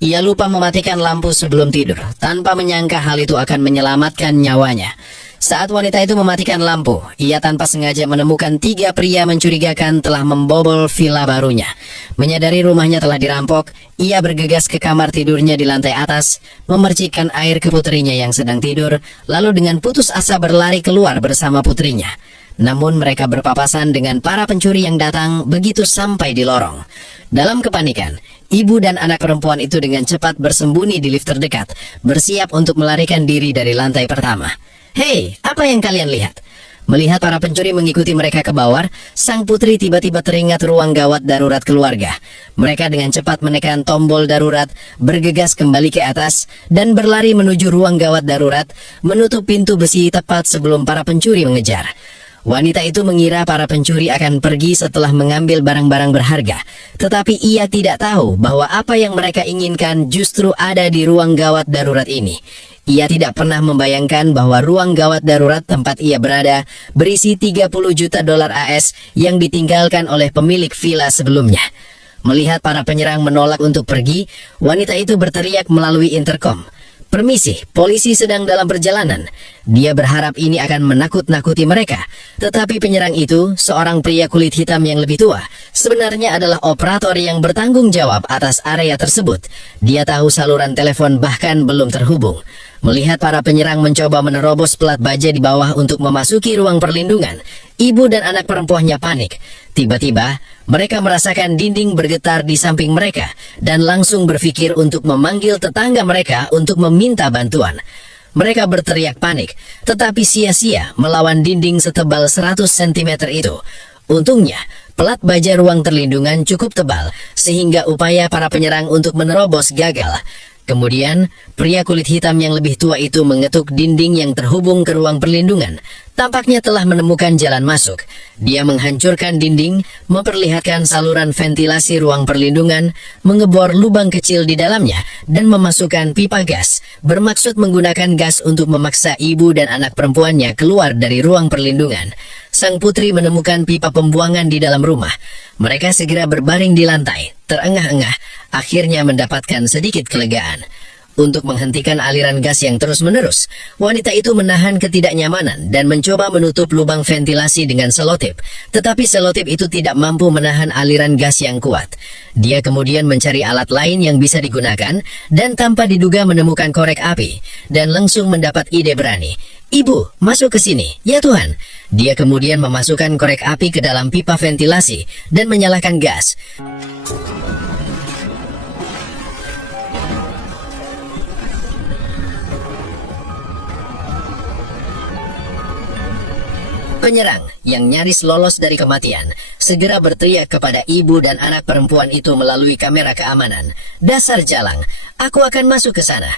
Ia lupa mematikan lampu sebelum tidur, tanpa menyangka hal itu akan menyelamatkan nyawanya. Saat wanita itu mematikan lampu, ia tanpa sengaja menemukan 3 pria mencurigakan telah membobol villa barunya. Menyadari rumahnya telah dirampok, ia bergegas ke kamar tidurnya di lantai atas, memercikkan air ke putrinya yang sedang tidur, lalu dengan putus asa berlari keluar bersama putrinya. Namun mereka berpapasan dengan para pencuri yang datang begitu sampai di lorong. Dalam kepanikan, ibu dan anak perempuan itu dengan cepat bersembunyi di lift terdekat, bersiap untuk melarikan diri dari lantai pertama. Hei, apa yang kalian lihat? Melihat para pencuri mengikuti mereka ke bawah, sang putri tiba-tiba teringat ruang gawat darurat keluarga. Mereka dengan cepat menekan tombol darurat, bergegas kembali ke atas, dan berlari menuju ruang gawat darurat, menutup pintu besi tepat sebelum para pencuri mengejar. Wanita itu mengira para pencuri akan pergi setelah mengambil barang-barang berharga. Tetapi ia tidak tahu bahwa apa yang mereka inginkan justru ada di ruang gawat darurat ini. Ia tidak pernah membayangkan bahwa ruang gawat darurat tempat ia berada berisi 30 juta dolar AS yang ditinggalkan oleh pemilik villa sebelumnya. Melihat para penyerang menolak untuk pergi, wanita itu berteriak melalui intercom. Permisi, polisi sedang dalam perjalanan. Dia berharap ini akan menakut-nakuti mereka. Tetapi penyerang itu, seorang pria kulit hitam yang lebih tua, sebenarnya adalah operator yang bertanggung jawab atas area tersebut. Dia tahu saluran telepon bahkan belum terhubung. Melihat para penyerang mencoba menerobos pelat baja di bawah untuk memasuki ruang perlindungan, ibu dan anak perempuannya panik. Tiba-tiba, mereka merasakan dinding bergetar di samping mereka dan langsung berpikir untuk memanggil tetangga mereka untuk meminta bantuan. Mereka berteriak panik, tetapi sia-sia melawan dinding setebal 100 cm itu. Untungnya, pelat baja ruang terlindungan cukup tebal, sehingga upaya para penyerang untuk menerobos gagal. Kemudian, pria kulit hitam yang lebih tua itu mengetuk dinding yang terhubung ke ruang perlindungan. Tampaknya telah menemukan jalan masuk. Dia menghancurkan dinding, memperlihatkan saluran ventilasi ruang perlindungan, mengebor lubang kecil di dalamnya, dan memasukkan pipa gas, bermaksud menggunakan gas untuk memaksa ibu dan anak perempuannya keluar dari ruang perlindungan. Sang putri menemukan pipa pembuangan di dalam rumah. Mereka segera berbaring di lantai, terengah-engah, akhirnya mendapatkan sedikit kelegaan. Untuk menghentikan aliran gas yang terus-menerus, wanita itu menahan ketidaknyamanan dan mencoba menutup lubang ventilasi dengan selotip. Tetapi selotip itu tidak mampu menahan aliran gas yang kuat. Dia kemudian mencari alat lain yang bisa digunakan dan tanpa diduga menemukan korek api dan langsung mendapat ide berani. Ibu, masuk ke sini. Ya Tuhan. Dia kemudian memasukkan korek api ke dalam pipa ventilasi dan menyalakan gas. Penyerang yang nyaris lolos dari kematian segera berteriak kepada ibu dan anak perempuan itu melalui kamera keamanan. Dasar jalang, aku akan masuk ke sana.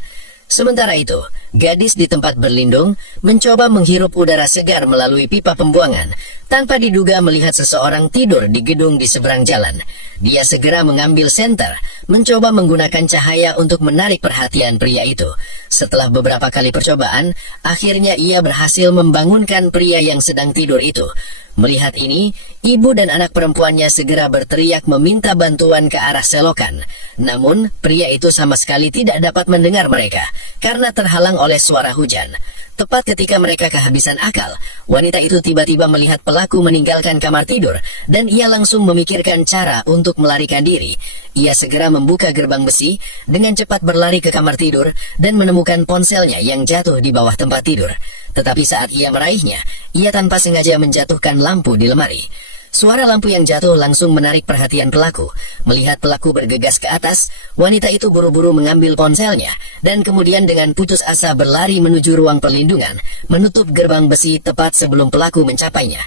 Sementara itu, gadis di tempat berlindung mencoba menghirup udara segar melalui pipa pembuangan. Tanpa diduga melihat seseorang tidur di gedung di seberang jalan. Dia segera mengambil senter, mencoba menggunakan cahaya untuk menarik perhatian pria itu. Setelah beberapa kali percobaan, akhirnya ia berhasil membangunkan pria yang sedang tidur itu. Melihat ini, ibu dan anak perempuannya segera berteriak meminta bantuan ke arah selokan. Namun, pria itu sama sekali tidak dapat mendengar mereka, karena terhalang oleh suara hujan. Tepat ketika mereka kehabisan akal, wanita itu tiba-tiba melihat pelaku meninggalkan kamar tidur, dan ia langsung memikirkan cara untuk melarikan diri. Ia segera membuka gerbang besi, dengan cepat berlari ke kamar tidur, dan menemukan ponselnya yang jatuh di bawah tempat tidur. Tetapi saat ia meraihnya, ia tanpa sengaja menjatuhkan lampu di lemari. Suara lampu yang jatuh langsung menarik perhatian pelaku. Melihat pelaku bergegas ke atas, wanita itu buru-buru mengambil ponselnya, dan kemudian dengan putus asa berlari menuju ruang perlindungan, menutup gerbang besi tepat sebelum pelaku mencapainya.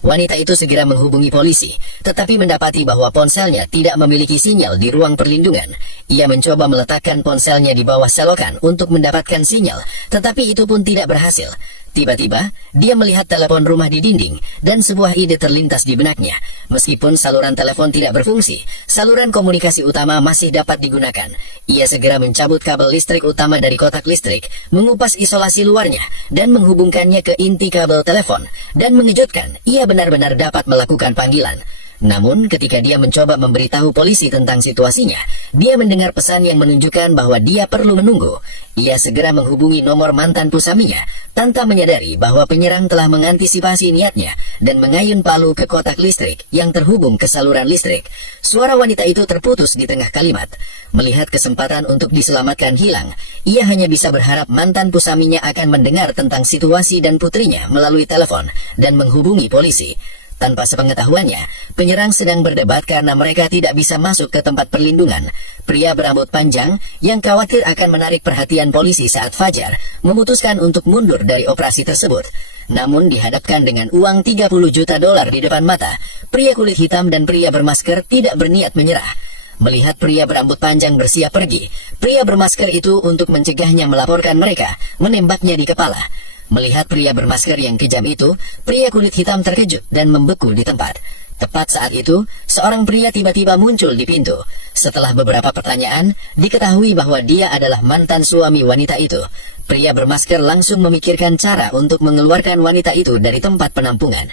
Wanita itu segera menghubungi polisi, tetapi mendapati bahwa ponselnya tidak memiliki sinyal di ruang perlindungan. Ia mencoba meletakkan ponselnya di bawah selokan untuk mendapatkan sinyal, tetapi itu pun tidak berhasil. Tiba-tiba, dia melihat telepon rumah di dinding, dan sebuah ide terlintas di benaknya. Meskipun saluran telepon tidak berfungsi, saluran komunikasi utama masih dapat digunakan. Ia segera mencabut kabel listrik utama dari kotak listrik, mengupas isolasi luarnya, dan menghubungkannya ke inti kabel telepon. Dan mengejutkan, ia benar-benar dapat melakukan panggilan. Namun ketika dia mencoba memberitahu polisi tentang situasinya, dia mendengar pesan yang menunjukkan bahwa dia perlu menunggu. Ia segera menghubungi nomor mantan pusaminya, tanpa menyadari bahwa penyerang telah mengantisipasi niatnya dan mengayun palu ke kotak listrik yang terhubung ke saluran listrik. Suara wanita itu terputus di tengah kalimat. Melihat kesempatan untuk diselamatkan hilang, ia hanya bisa berharap mantan pusaminya akan mendengar tentang situasi dan putrinya melalui telepon dan menghubungi polisi. Tanpa sepengetahuannya, penyerang sedang berdebat karena mereka tidak bisa masuk ke tempat perlindungan. Pria berambut panjang yang khawatir akan menarik perhatian polisi saat fajar, memutuskan untuk mundur dari operasi tersebut. Namun dihadapkan dengan uang 30 juta dolar di depan mata, pria kulit hitam dan pria bermasker tidak berniat menyerah. Melihat pria berambut panjang bersiap pergi, pria bermasker itu untuk mencegahnya melaporkan mereka, menembaknya di kepala. Melihat pria bermasker yang kejam itu, pria kulit hitam terkejut dan membeku di tempat. Tepat saat itu, seorang pria tiba-tiba muncul di pintu. Setelah beberapa pertanyaan, diketahui bahwa dia adalah mantan suami wanita itu. Pria bermasker langsung memikirkan cara untuk mengeluarkan wanita itu dari tempat penampungan.